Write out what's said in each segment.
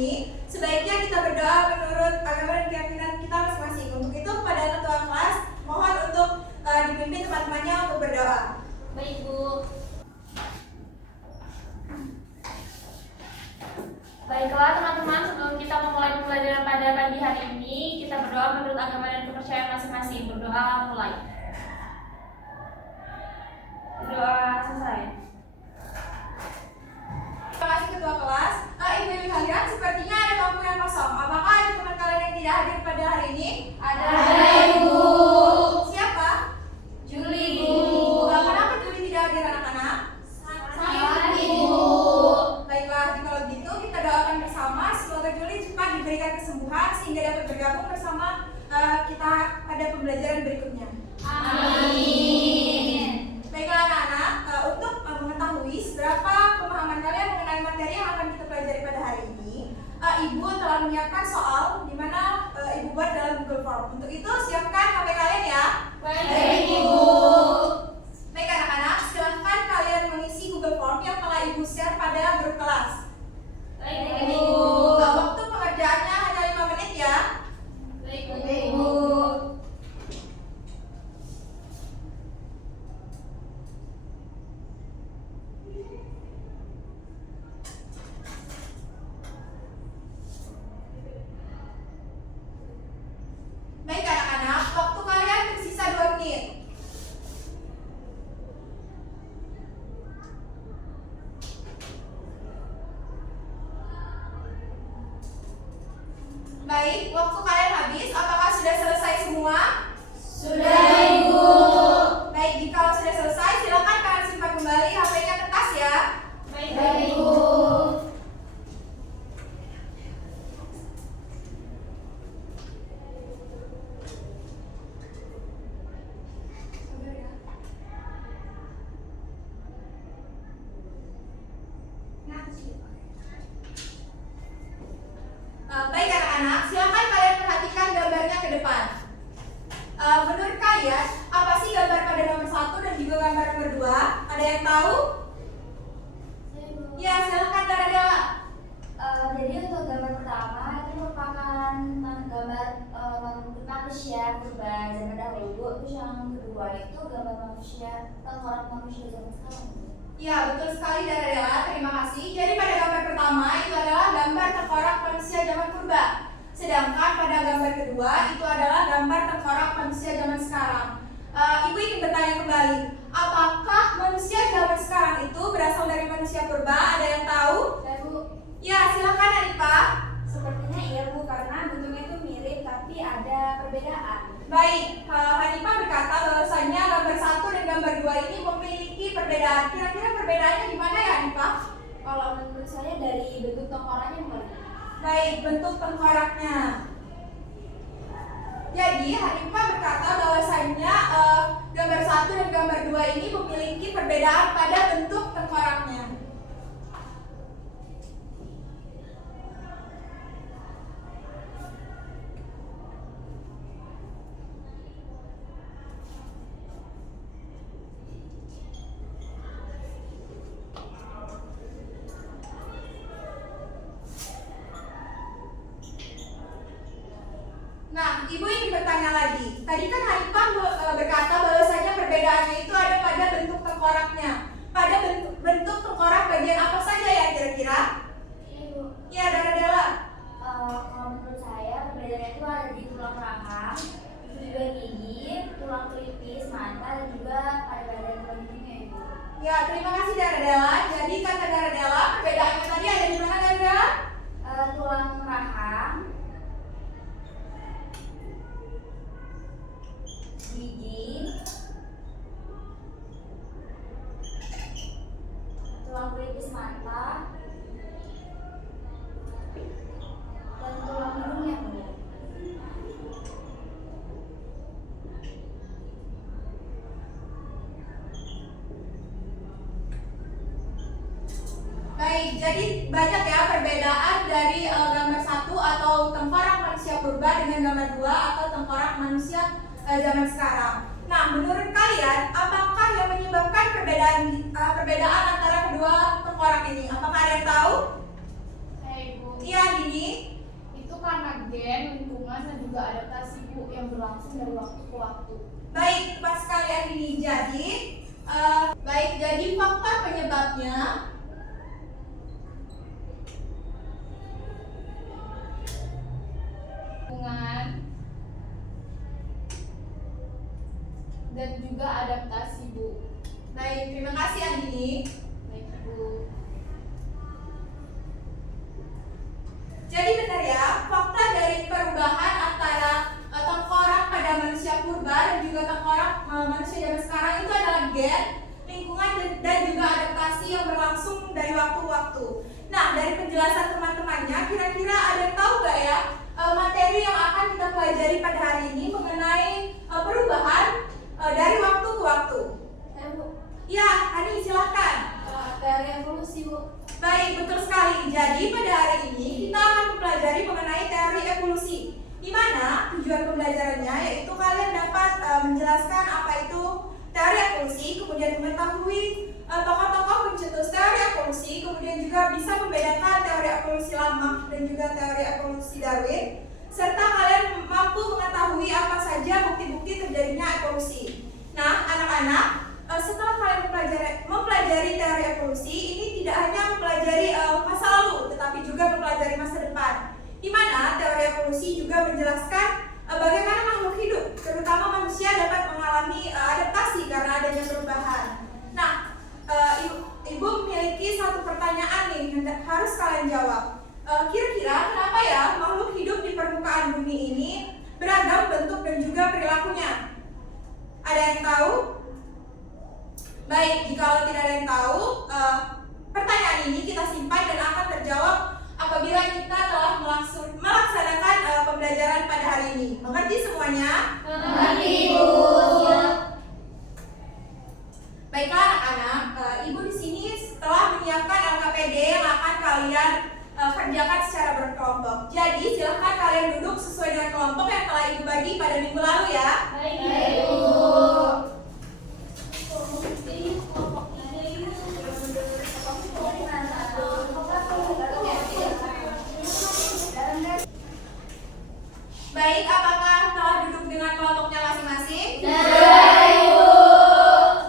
ini, sebaiknya kita berdoa menurut agama dan keyakinan kita masing-masing. Untuk itu, kepada ketua kelas, mohon untuk dipimpin teman-temannya untuk berdoa. Baik, Bu. Baiklah teman-teman, sebelum kita memulai pembelajaran pada pagi hari ini, kita berdoa menurut agama dan kepercayaan masing-masing. Berdoa mulai. Berdoa selesai. Terima kasih ketua kelas. Ibu-ibu kalian, sepertinya ada bangku yang kosong. Apakah ada teman kalian yang tidak hadir pada hari ini? Ada, Ibu. Siapa? Juli, Bu. Kenapa Juli tidak hadir anak-anak? Selamat, Ibu. Baiklah, kalau begitu kita doakan bersama semoga Juli cepat diberikan kesembuhan sehingga dapat bergabung bersama kita pada pembelajaran berikutnya. Amin. Baiklah anak-anak, untuk mengetahui seberapa pemahaman kalian mengenai materi yang akan kita pelajari pada hari ini, Ibu telah menyiapkan soal di mana Ibu buat dalam Google Form. Untuk itu siapkan HP kalian ya. Baik, Ibu. Baik anak-anak, silahkan kalian mengisi Google Form yang telah Ibu share pada grup kelas. Baik, Ibu. Waktu pengerjaannya hanya 5 menit ya. Baik, Ibu. Baik anak-anak, waktu kalian tersisa 2 menit. Baik, waktu kalian habis, apakah sudah selesai semua? Sudah, Ibu. Baik, jika sudah selesai, silakan kalian simpan kembali HP-nya ke tas ya. Baik, Ibu. Baik anak-anak, silakan kalian perhatikan gambarnya ke depan. Menurut kalian, apa sih gambar pada nomor 1 dan juga gambar nomor 2? Ada yang tahu? Ya, silakan Dara. Jadi untuk gambar pertama itu merupakan gambar manusia purba zaman dahulu. Terus yang kedua itu gambar manusia tengkorak manusia zaman sekarang. Ya, betul sekali Dara. Terima kasih. Jadi pada gambar pertama itu adalah gambar tengkorak manusia zaman purba. Sedangkan pada gambar kedua itu adalah gambar tengkorak manusia zaman sekarang. Ibu ingin bertanya kembali, apakah manusia zaman sekarang itu berasal dari manusia purba? Ada yang tahu? Ya, Bu. Ya, silakan Arifah. Sepertinya iya, Bu, karena bentuknya itu mirip tapi ada perbedaan. Baik, Hanifah berkata bahwasanya gambar 1 dan gambar 2 ini memiliki perbedaan. Kira-kira perbedaannya di mana ya Hanifah? Kalau menurut saya dari bentuk tengkoraknya, Bu. Baik, bentuk tengkoraknya. Jadi Hanifah berkata bahwasanya gambar 1 dan gambar 2 ini memiliki perbedaan pada bentuk tengkoraknya. Nah, Ibu ingin bertanya lagi. Tadi kan Hanifah berkata bahwasanya perbedaannya itu ada pada bentuk tengkoraknya. Pada bentuk tengkorak bagian apa saja ya kira-kira? Iya, Bu. Ya, Dara. Kalau menurut saya perbedaannya itu ada di tulang rahang, terus juga gigi, tulang pelipis, mata, dan juga pada bagian tubuhnya, Ibu. Ya, terima kasih Dara. Jadi kata Dara, perbedaannya tadi ada di mana Dara? Tulang rahang, gigi, tulang pelipis mata, dan tulang hidungnya, Bu. Baik, jadi banyak ya perbedaan dari gambar 1 atau tengkorak manusia purba dengan gambar 2 atau tengkorak manusia zaman sekarang. Nah, menurut kalian, apakah yang menyebabkan perbedaan antara kedua tengkorak ini? Apakah ada yang tahu? Ibu. Iya, Didi. juga adaptasi Bu yang berlangsung dari waktu ke waktu. Baik, tepat sekali Andini. Jadi faktor penyebabnya lingkungan dan juga adaptasi Bu. Baik, terima kasih Andini. Baik Bu. Jadi benar ya, fakta dari perubahan antara tengkorak pada manusia purba dan juga tengkorak manusia zaman sekarang itu adalah gen, lingkungan dan juga adaptasi yang berlangsung dari waktu ke waktu. Nah, dari penjelasan teman-temannya, kira-kira ada yang tahu nggak ya materi yang akan kita pelajari pada hari ini mengenai perubahan dari waktu ke waktu? Bu. Ya, Ani silahkan. Teori evolusi Bu. Baik, betul sekali. Jadi pada hari ini kita akan mempelajari mengenai teori evolusi, di mana tujuan pembelajarannya yaitu kalian dapat menjelaskan apa itu teori evolusi, kemudian mengetahui tokoh-tokoh pencetus teori evolusi, kemudian juga bisa membedakan teori evolusi lama dan juga teori evolusi Darwin, serta kalian mampu mengetahui apa saja bukti-bukti terjadinya evolusi. Nah, anak-anak, setelah kalian mempelajari teori evolusi, ini tidak hanya mempelajari masa lalu, tetapi juga mempelajari masa depan, di mana teori evolusi juga menjelaskan bagaimana makhluk hidup, terutama manusia, dapat mengalami adaptasi karena adanya perubahan. Nah, Ibu memiliki satu pertanyaan nih yang harus kalian jawab. Kira-kira kenapa ya makhluk hidup di permukaan bumi ini beragam bentuk dan juga perilakunya? Ada yang tahu? Baik, jika tidak ada yang tahu, pertanyaan ini kita simpan dan akan terjawab apabila kita telah melaksanakan pembelajaran pada hari ini. Mengerti semuanya? Mengerti Bu. Baiklah anak-anak, Ibu di sini telah menyiapkan LKPD yang akan kalian kerjakan secara berkelompok. Jadi silahkan kalian duduk sesuai dengan kelompok yang telah Ibu bagi pada minggu lalu ya. Baik Bu. Baik, apakah telah duduk dengan kelompoknya masing-masing?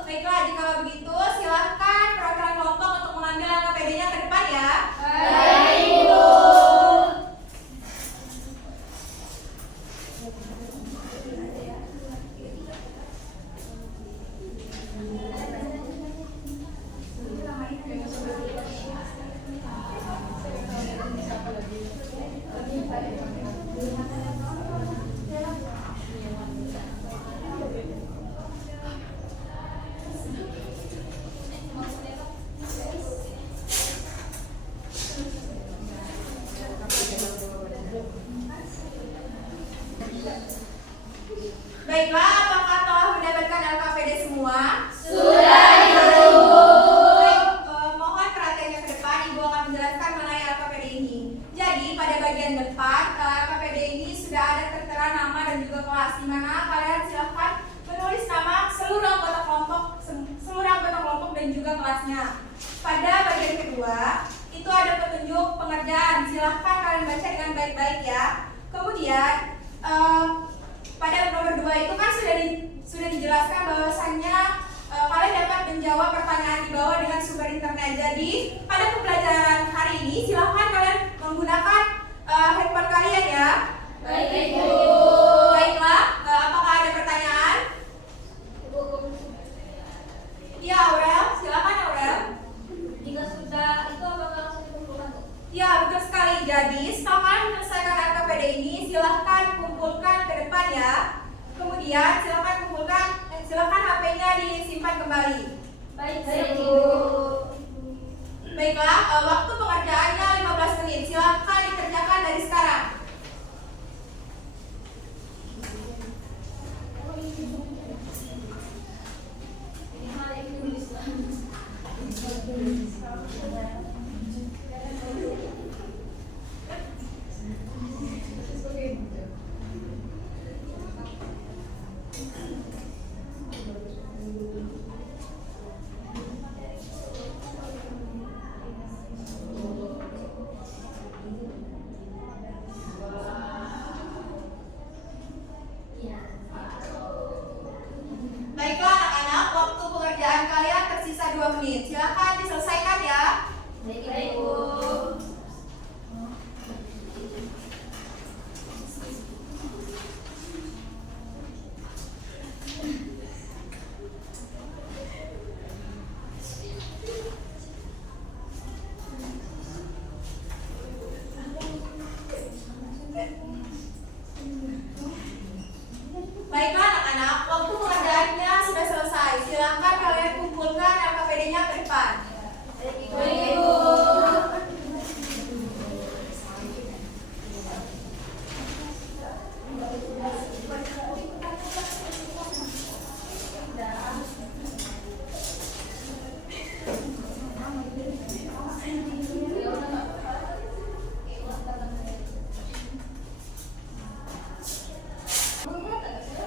Baiklah, jika begitu silahkan perwakilan kelompok untuk mengambil LKPD-nya ke depan ya. Baiklah, apakah telah mendapatkan LKPD semua? Sudah Ibu. Baik, mohon perhatiannya ke depan. Ibu akan menjelaskan mengenai LKPD ini. Jadi pada bagian depan LKPD ini sudah ada tertera nama dan juga kelas, di mana kalian silahkan menulis nama seluruh anggota kelompok dan juga kelasnya. Pada bagian kedua itu ada petunjuk pengerjaan. Silahkan kalian baca dengan baik-baik ya. Kemudian pada nomor 2 itu kan sudah dijelaskan bahwasannya kalian dapat menjawab pertanyaan di bawah dengan sumber internet. Jadi pada pembelajaran hari ini silahkan kalian menggunakan handphone kalian ya. Baik Bu. Baiklah, apakah ada pertanyaan? Ya Aurel, silakan Aurel. Jika sudah itu apakah langsung dikumpulkan Bu? Ya betul sekali. Jadi setelah kalian menyelesaikan LKPD ini silahkan kumpulkan ke depan ya. Kemudian silakan HP-nya disimpan kembali. Baik Bu. Baiklah, waktu pengerjaannya 15 menit. Silahkan dikerjakan dari sekarang.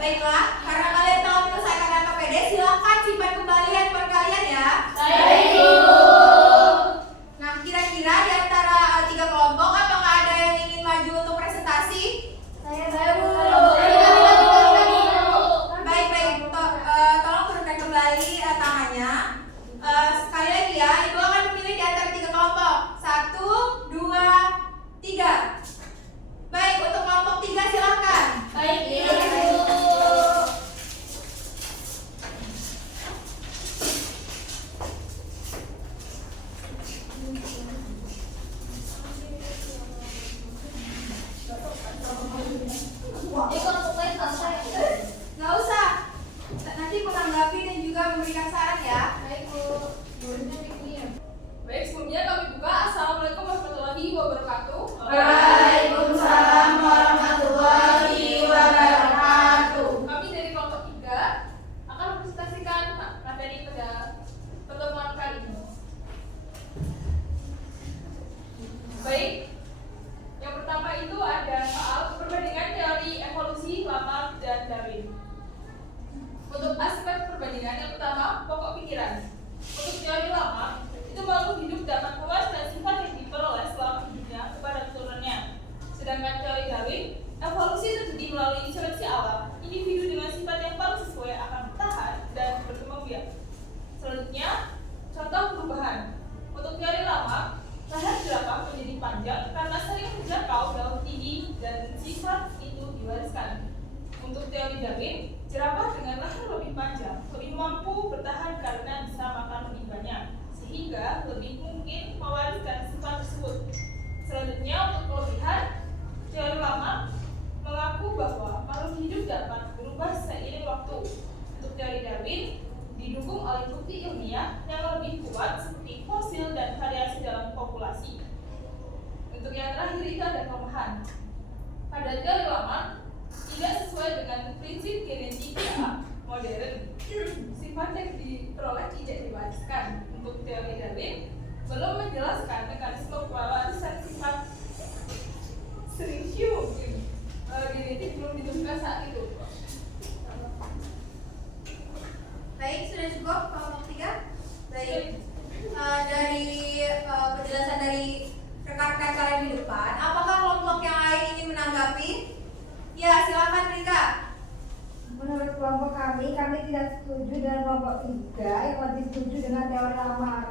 Baiklah, karena kalian telah menyelesaikan LKPD, silakan simpan kembali handphone kalian ya. Baik, Ibu. Nah, kira-kira di antara tiga kelompok, apakah ada yang ingin maju untuk presentasi? Saya baru. Baik, tolong turunkan kembali tangannya. Sekali lagi ya, Ibu akan memilih di antara tiga kelompok. 1, 2, 3. Baik, untuk kelompok 3 silakan. Baik, Ibu. Nggak usah. Nanti menanggapi dan juga memberikan saran ya. Baik, Bu. Baik, sebelumnya kami buka. Assalamualaikum warahmatullahi wabarakatuh. Waalaikumsalam warahmatullahi wabarakatuh. Kami dari kelompok 3 akan mempresentasikan materi pada pertemuan kali ini. Baik, yang pertama itu ada soal perbandingan teori evolusi Lamarck dan Darwin. Untuk aspek perbandingan yang pertama, pokok pikiran. Untuk teori Lamarck, itu makhluk hidup dapat mewariskan sifat yang diperoleh selama hidupnya kepada keturunannya. Sedangkan teori Darwin, evolusi terjadi melalui seleksi alam. Individu dengan sifat yang paling sesuai akan bertahan dan berkembang biak. Selanjutnya, contoh perubahan. Untuk teori Lamarck, leher jerapah menjadi panjang karena sering menjangkau daun tinggi dan sifat itu diwariskan. Untuk teori Darwin, jerapah dengan leher lebih panjang lebih mampu bertahan karena bisa makan lebih banyak, sehingga lebih mungkin mewariskan sifat tersebut. Selanjutnya, untuk kelebihan, teori Lamarck mengaku bahwa makhluk hidup dapat berubah seiring waktu. Untuk teori Darwin, didukung oleh bukti ilmiah yang lebih kuat seperti fosil dan variasi dalam populasi. Untuk yang terakhir itu ada kelemahan. Pada teori Lamarck, tidak sesuai dengan prinsip genetika modern. Sifat yang diperoleh tidak diwariskan. Untuk teori Darwin, belum menjelaskan mekanisme pewarisan sifat genetik belum ditemukan saat itu. Baik, sudah cukup kelompok 3? Baik. Dari penjelasan dari rekan-rekan kalian di depan, apakah kelompok yang lain ingin menanggapi? Ya, silakan Rika. Menurut kelompok kami tidak setuju dengan kelompok 3 yang lebih setuju dengan teori Lamarck.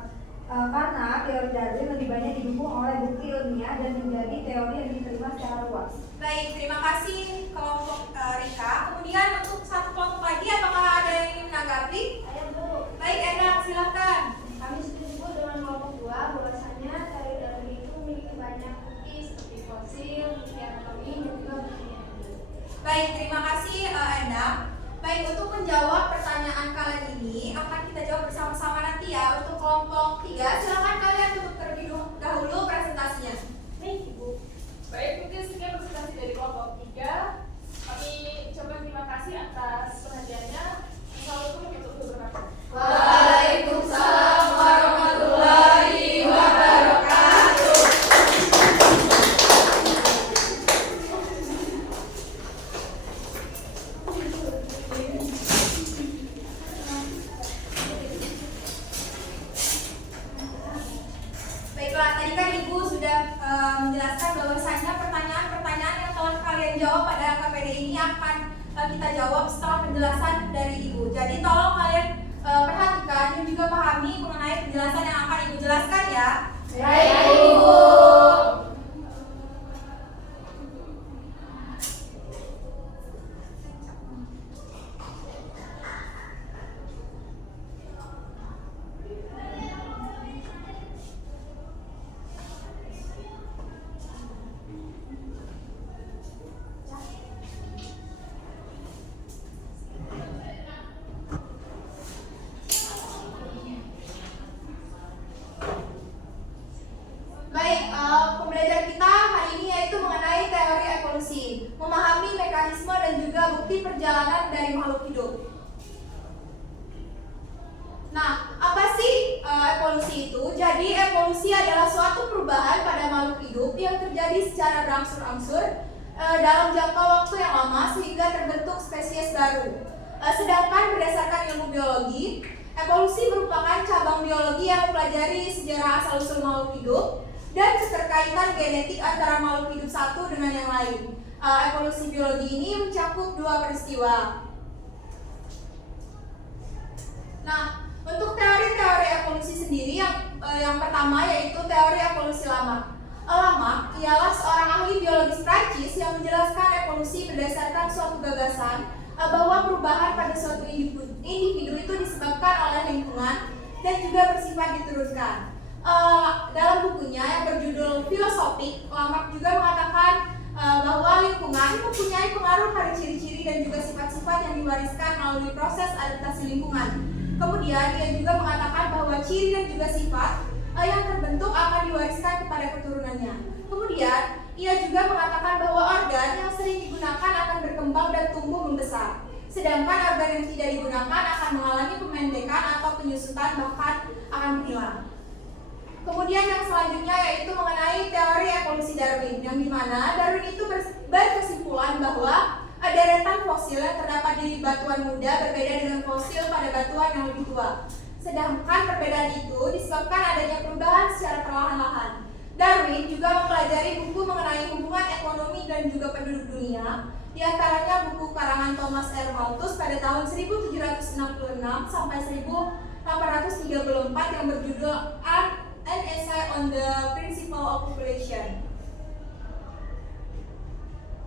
Karena teori Darwin lebih banyak didukung oleh bukti ilmiah dan menjadi teori yang diterima secara luas. Baik, terima kasih kelompok Rika. Kemudian untuk satu kelompok lagi, apakah ada yang ingin menanggapi? Ayo, Bu. Baik, Endang, silakan. Kami setuju dengan kelompok 2 bahwasanya teori Darwin itu memiliki banyak bukti seperti fosil, bukti anatomi, dan juga bukti genetik. Baik, terima kasih Endang. Baik, untuk menjawab pertanyaan kalian ini akan kita jawab bersama-sama nanti ya. Untuk kelompok 3, silakan kalian tutup terlebih dahulu presentasinya. Baik, Ibu. Baik, mungkin sekian presentasi dari kelompok 3. Kami ucapkan terima kasih atas perhatiannya. Assalamualaikum warahmatullahi wabarakatuh. Waalaikumsalam warahmatullahi wabarakatuh. Baiklah, tadi kan Ibu sudah menjelaskan bahwasanya pertanyaan-pertanyaan yang telah kalian jawab pada KPD ini akan kita jawab setelah penjelasan dari Ibu. Jadi tolong kalian perhatikan dan juga pahami mengenai penjelasan yang akan Ibu jelaskan ya. Baik, Ibu. Baik, pembelajaran kita hari ini yaitu mengenai teori evolusi, memahami mekanisme dan juga bukti perjalanan dari makhluk hidup. Nah, apa sih evolusi itu? Jadi evolusi adalah suatu perubahan pada makhluk hidup yang terjadi secara berangsur-angsur dalam jangka waktu yang lama sehingga terbentuk spesies baru. Sedangkan berdasarkan ilmu biologi, evolusi merupakan cabang biologi yang mempelajari sejarah asal-usul makhluk hidup dan keterkaitan genetik antara makhluk hidup satu dengan yang lain. Evolusi biologi ini mencakup dua peristiwa. Nah, untuk teori-teori evolusi sendiri yang pertama yaitu teori evolusi Lamarck. Lamarck ialah seorang ahli biologis Prancis yang menjelaskan evolusi berdasarkan suatu gagasan bahwa perubahan pada suatu individu itu disebabkan oleh lingkungan dan juga bersifat diturunkan. Dalam bukunya yang berjudul Filosofik, Lamarck juga mengatakan bahwa lingkungan mempunyai pengaruh pada ciri-ciri dan juga sifat-sifat yang diwariskan melalui proses adaptasi lingkungan. Kemudian ia juga mengatakan bahwa ciri dan juga sifat yang terbentuk akan diwariskan kepada keturunannya. Kemudian ia juga mengatakan bahwa organ yang sering digunakan akan berkembang dan tumbuh membesar, sedangkan organ yang tidak digunakan akan mengalami pemendekan atau penyusutan bahkan akan hilang. Kemudian yang selanjutnya yaitu mengenai teori evolusi Darwin, yang dimana Darwin itu berkesimpulan bahwa deretan fosil yang terdapat di batuan muda berbeda dengan fosil pada batuan yang lebih tua. Sedangkan perbedaan itu disebabkan adanya perubahan secara perlahan-lahan. Darwin juga mempelajari buku mengenai hubungan ekonomi dan juga penduduk dunia, di antaranya buku karangan Thomas R. Malthus pada tahun 1766 sampai 1834 yang berjudul An Essay on the Principle of Population.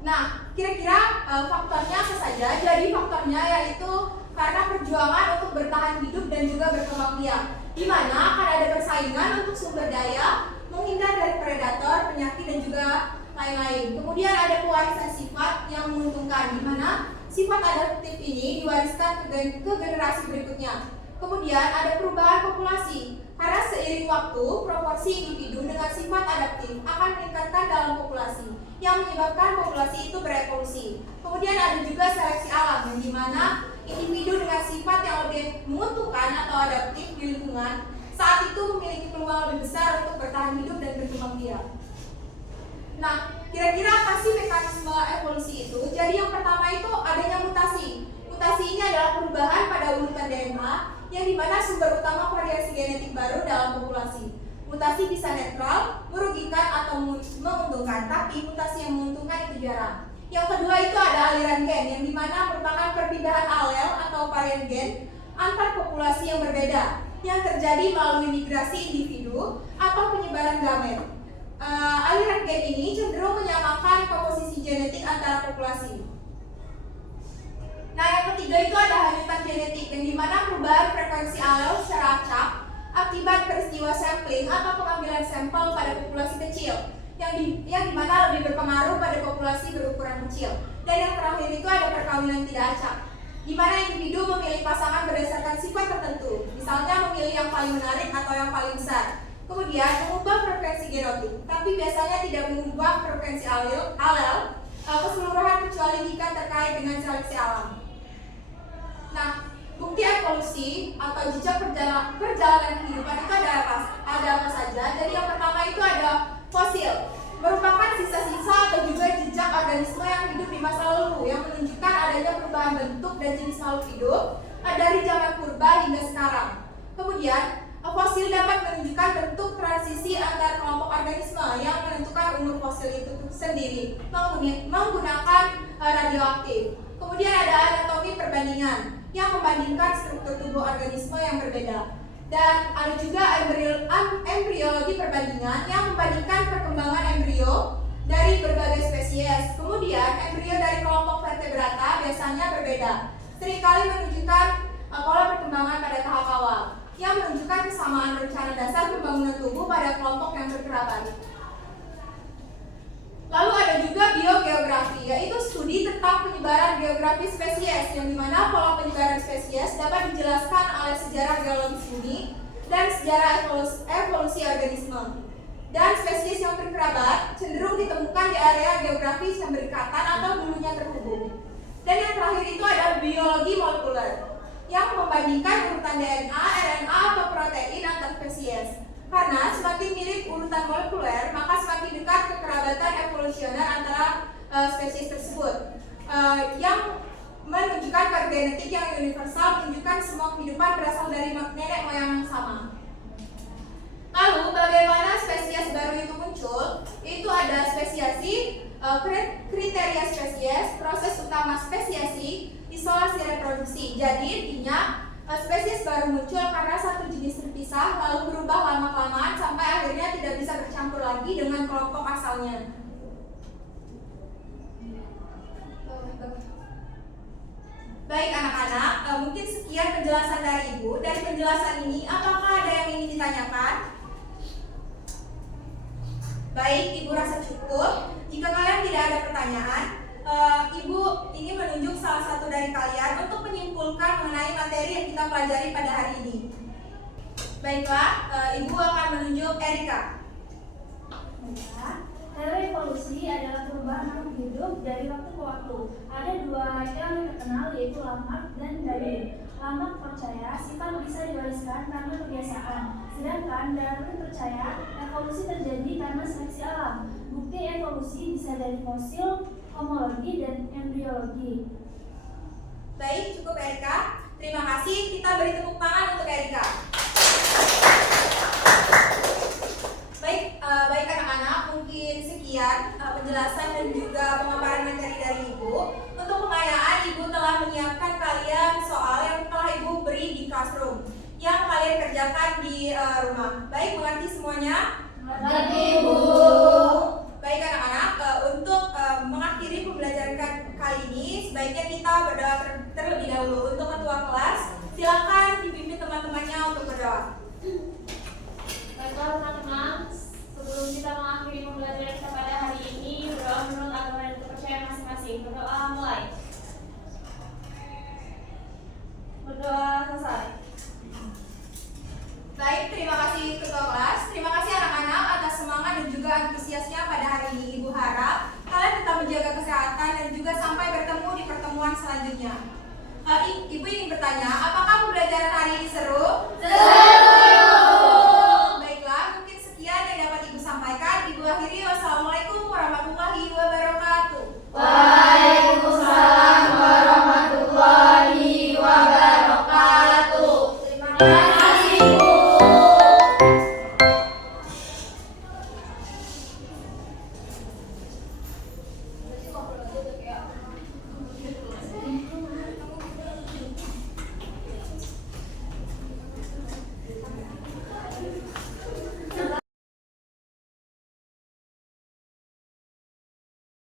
Nah, kira-kira faktornya apa saja? Jadi faktornya yaitu karena perjuangan untuk bertahan hidup dan juga berkembang biak, di mana akan ada persaingan untuk sumber daya, menghindar dari predator, penyakit dan juga lain-lain. Kemudian ada pewarisan sifat yang menguntungkan, di mana sifat adaptif ini diwariskan ke generasi berikutnya. Kemudian ada perubahan populasi, karena seiring waktu proporsi individu dengan sifat adaptif akan meningkatkan dalam populasi, yang menyebabkan populasi itu berevolusi. Kemudian ada juga seleksi alam, yang dimana individu dengan sifat yang lebih menguntungkan atau adaptif di lingkungan saat itu memiliki peluang lebih besar untuk bertahan hidup dan berkembang biak. Nah, kira-kira apa sih mekanisme evolusi itu? Jadi yang pertama itu adanya mutasi. Mutasi ini adalah perubahan pada urutan DNA yang dimana sumber utama variasi genetik baru dalam populasi. Mutasi bisa netral, merugikan atau menguntungkan, tapi mutasi yang menguntungkan itu jarang. Yang kedua itu ada aliran gen, yang dimana merupakan perpindahan alel atau varian gen antar populasi yang berbeda, yang terjadi melalui migrasi individu atau penyebaran gamet. Aliran gen ini cenderung menyamakan komposisi genetik antara populasi. Nah, yang ketiga itu ada hanyutan genetik, yang dimana perubahan frekuensi alel secara acak akibat peristiwa sampling atau pengambilan sampel pada populasi kecil, yang dimana lebih berpengaruh pada populasi berukuran kecil. Dan yang terakhir itu ada perkawinan tidak acak, di mana individu memilih pasangan berdasarkan sifat tertentu, misalnya memilih yang paling menarik atau yang paling besar. Kemudian mengubah frekuensi genotip, tapi biasanya tidak mengubah frekuensi alel keseluruhan kecuali jika terkait dengan seleksi alam. Nah, bukti evolusi atau jejak perjalanan kehidupan itu ada apa saja? Jadi yang pertama itu ada fosil, merupakan sisa-sisa atau juga jejak organisme yang hidup di masa lalu yang menunjukkan adanya perubahan bentuk dan jenis makhluk hidup dari zaman purba hingga sekarang. Kemudian fosil dapat menunjukkan bentuk transisi antar kelompok organisme yang menentukan umur fosil itu sendiri menggunakan radioaktif. Kemudian ada anatomi perbandingan yang membandingkan struktur tubuh organisme yang berbeda. Dan ada juga embriologi perbandingan yang membandingkan perkembangan embrio dari berbagai spesies. Kemudian embrio dari kelompok vertebrata biasanya berbeda, seringkali menunjukkan pola perkembangan pada tahap awal, yang menunjukkan kesamaan rencana dasar pembangunan tubuh pada kelompok yang berkerabat. Lalu ada juga biogeografi, yaitu studi tentang penyebaran geografi spesies, yang dimana pola penyebaran spesies dapat dijelaskan oleh sejarah geologis bumi dan sejarah evolusi organisme. Dan spesies yang berkerabat cenderung ditemukan di area geografis yang berdekatan atau dulunya terhubung. Dan yang terakhir itu ada biologi molekuler, yang membandingkan urutan DNA, RNA atau protein antar spesies. Karena semakin mirip urutan molekuler, maka semakin dekat kekerabatan evolusioner antara spesies tersebut. Yang menunjukkan pargenetik yang universal, menunjukkan semua kehidupan berasal dari nenek moyang yang sama. Lalu bagaimana spesies baru itu muncul? Itu ada spesiasi, kriteria spesies, proses utama spesiasi, isolasi reproduksi. Jadi intinya spesies baru muncul karena satu jenis terpisah lalu berubah lama-kelamaan sampai akhirnya tidak bisa bercampur lagi dengan kelompok asalnya. Baik anak-anak, mungkin sekian penjelasan dari Ibu. Dari penjelasan ini, apakah ada yang ingin ditanyakan? Baik, Ibu rasa cukup. Jika kalian tidak ada pertanyaan, Ibu ingin menunjuk salah satu dari kalian untuk menyimpulkan mengenai materi yang kita pelajari pada hari ini. Baiklah, Ibu akan menunjuk Erika. Teori evolusi adalah perubahan makhluk hidup dari waktu ke waktu. Ada dua yang terkenal, yaitu Lamarck dan Darwin. Lamarck percaya sifat bisa diwariskan karena kebiasaan, sedangkan Darwin percaya evolusi terjadi karena seleksi alam. Bukti evolusi bisa dari fosil, homologi, dan embriologi. Baik, cukup Erika. Terima kasih. Kita beri tepuk tangan untuk Erika. Baik anak-anak, mungkin sekian penjelasan dan juga pemaparan materi dari Ibu. Untuk pengayaan, Ibu telah menyiapkan kalian soal yang telah Ibu beri di classroom yang kalian kerjakan di rumah. Baik, mengerti semuanya? Mengerti, Bu. Baik anak-anak, untuk mengakhiri pembelajaran kali ini, sebaiknya kita berdoa terlebih dahulu. Untuk ketua kelas, silakan dipimpin teman-temannya untuk berdoa. Baiklah teman-teman, sebelum kita mengakhiri pembelajaran kita pada hari ini, berdoa menurut agama dan kepercayaan masing-masing. Berdoa mulai. Berdoa selesai. Baik, terima kasih ketua kelas. Terima kasih anak-anak atas semangat dan juga antusiasnya pada hari ini. Ibu harap kalian tetap menjaga kesehatan dan juga sampai bertemu di pertemuan selanjutnya. Ibu ingin bertanya, apakah pembelajaran hari ini seru?